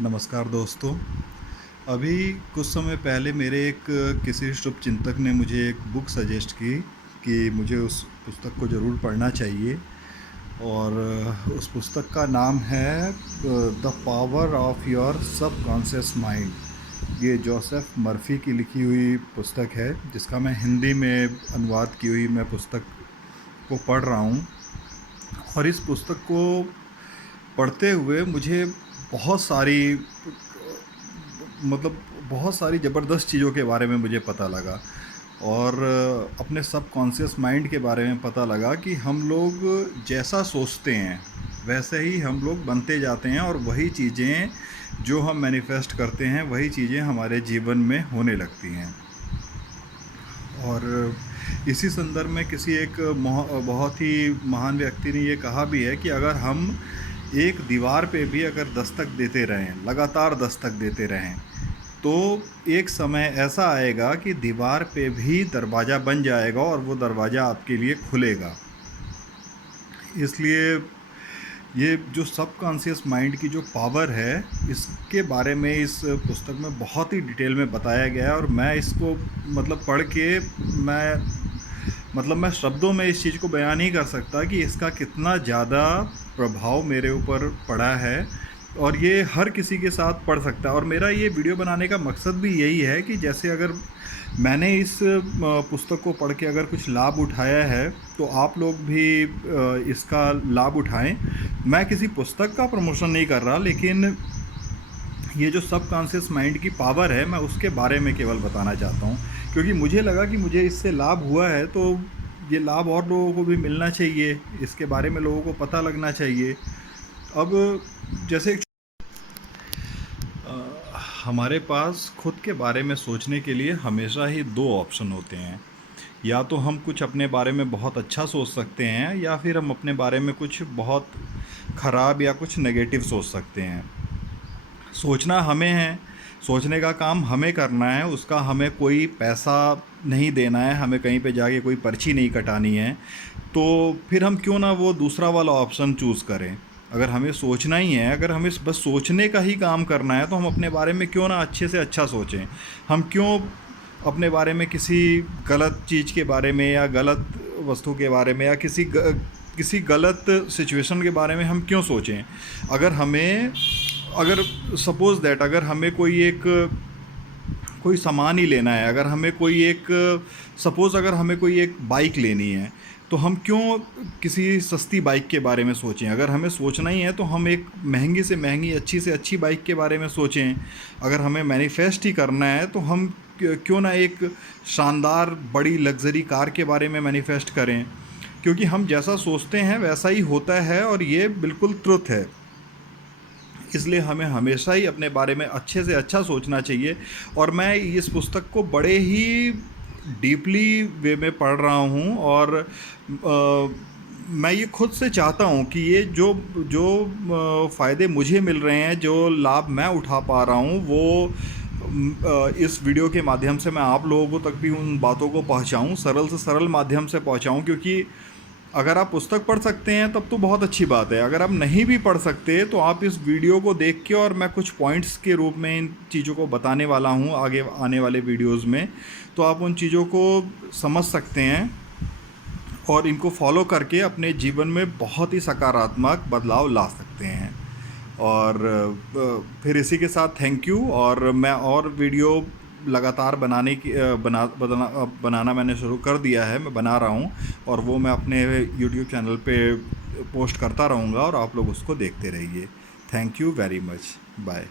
नमस्कार दोस्तों। अभी कुछ समय पहले मेरे एक किसी शुभचिंतक ने मुझे एक बुक सजेस्ट की कि मुझे उस पुस्तक को ज़रूर पढ़ना चाहिए। और उस पुस्तक का नाम है the power of your subconscious mind. ये जोसेफ मर्फ़ी की लिखी हुई पुस्तक है, जिसका मैं हिंदी में अनुवाद की हुई मैं पुस्तक को पढ़ रहा हूँ। और इस पुस्तक को पढ़ते हुए मुझे बहुत सारी मतलब बहुत सारी ज़बरदस्त चीज़ों के बारे में मुझे पता लगा। और अपने सबकॉन्शियस माइंड के बारे में पता लगा कि हम लोग जैसा सोचते हैं वैसे ही हम लोग बनते जाते हैं, और वही चीज़ें जो हम मैनिफेस्ट करते हैं वही चीज़ें हमारे जीवन में होने लगती हैं। और इसी संदर्भ में किसी एक बहुत ही महान व्यक्ति ने ये कहा भी है कि अगर हम एक दीवार पे भी अगर दस्तक देते रहें, लगातार दस्तक देते रहें, तो एक समय ऐसा आएगा कि दीवार पे भी दरवाज़ा बन जाएगा और वो दरवाज़ा आपके लिए खुलेगा। इसलिए ये जो सबकॉन्शियस माइंड की जो पावर है, इसके बारे में इस पुस्तक में बहुत ही डिटेल में बताया गया है। और मैं इसको पढ़ के मैं शब्दों में इस चीज़ को बयान नहीं कर सकता कि इसका कितना ज़्यादा प्रभाव मेरे ऊपर पड़ा है। और ये हर किसी के साथ पड़ सकता है। और मेरा ये वीडियो बनाने का मकसद भी यही है कि जैसे अगर मैंने इस पुस्तक को पढ़ के अगर कुछ लाभ उठाया है, तो आप लोग भी इसका लाभ उठाएं। मैं किसी पुस्तक का प्रमोशन नहीं कर रहा, लेकिन ये जो सबकॉन्शियस माइंड की पावर है, मैं उसके बारे में केवल बताना चाहता हूँ, क्योंकि मुझे लगा कि मुझे इससे लाभ हुआ है, तो ये लाभ और लोगों को भी मिलना चाहिए, इसके बारे में लोगों को पता लगना चाहिए। अब जैसे हमारे पास खुद के बारे में सोचने के लिए हमेशा ही दो ऑप्शन होते हैं। या तो हम कुछ अपने बारे में बहुत अच्छा सोच सकते हैं, या फिर हम अपने बारे में कुछ बहुत ख़राब या कुछ नेगेटिव सोच सकते हैं। सोचना हमें है, सोचने का काम हमें करना है, उसका हमें कोई पैसा नहीं देना है, हमें कहीं पे जाके कोई पर्ची नहीं कटानी है। तो फिर हम क्यों ना वो दूसरा वाला ऑप्शन चूज़ करें। अगर हमें सोचना ही है, अगर हमें बस सोचने का ही काम करना है, तो हम अपने बारे में क्यों ना अच्छे से अच्छा सोचें। हम क्यों अपने बारे में किसी गलत चीज़ के बारे में या गलत वस्तु के बारे में या किसी गलत सिचुएशन के बारे में हम क्यों सोचें। अगर सपोज़ दैट अगर हमें कोई सामान ही लेना है, अगर हमें अगर हमें कोई एक बाइक लेनी है, तो हम क्यों किसी सस्ती बाइक के बारे में सोचें। अगर हमें सोचना ही है तो हम एक महंगी से महंगी, अच्छी से अच्छी बाइक के बारे में सोचें। अगर हमें मैनिफेस्ट ही करना है तो हम क्यों ना एक शानदार बड़ी लग्जरी कार के बारे में मैनिफेस्ट करें, क्योंकि हम जैसा सोचते हैं वैसा ही होता है, और ये बिल्कुल ट्रुथ है। इसलिए हमें हमेशा ही अपने बारे में अच्छे से अच्छा सोचना चाहिए। और मैं इस पुस्तक को बड़े ही डीपली वे में पढ़ रहा हूँ, और मैं ये खुद से चाहता हूँ कि ये जो फ़ायदे मुझे मिल रहे हैं, जो लाभ मैं उठा पा रहा हूँ, वो इस वीडियो के माध्यम से मैं आप लोगों तक भी उन बातों को पहुँचाऊँ, सरल से सरल माध्यम से पहुँचाऊँ। क्योंकि अगर आप पुस्तक पढ़ सकते हैं तब तो बहुत अच्छी बात है। अगर आप नहीं भी पढ़ सकते तो आप इस वीडियो को देख के, और मैं कुछ पॉइंट्स के रूप में इन चीज़ों को बताने वाला हूँ आगे आने वाले वीडियोस में, तो आप उन चीज़ों को समझ सकते हैं और इनको फॉलो करके अपने जीवन में बहुत ही सकारात्मक बदलाव ला सकते हैं। और फिर इसी के साथ थैंक यू। और मैं और वीडियो लगातार बनाना मैंने शुरू कर दिया है, मैं बना रहा हूँ, और वो मैं अपने यूट्यूब चैनल पे पोस्ट करता रहूँगा, और आप लोग उसको देखते रहिए। Thank you very much. Bye.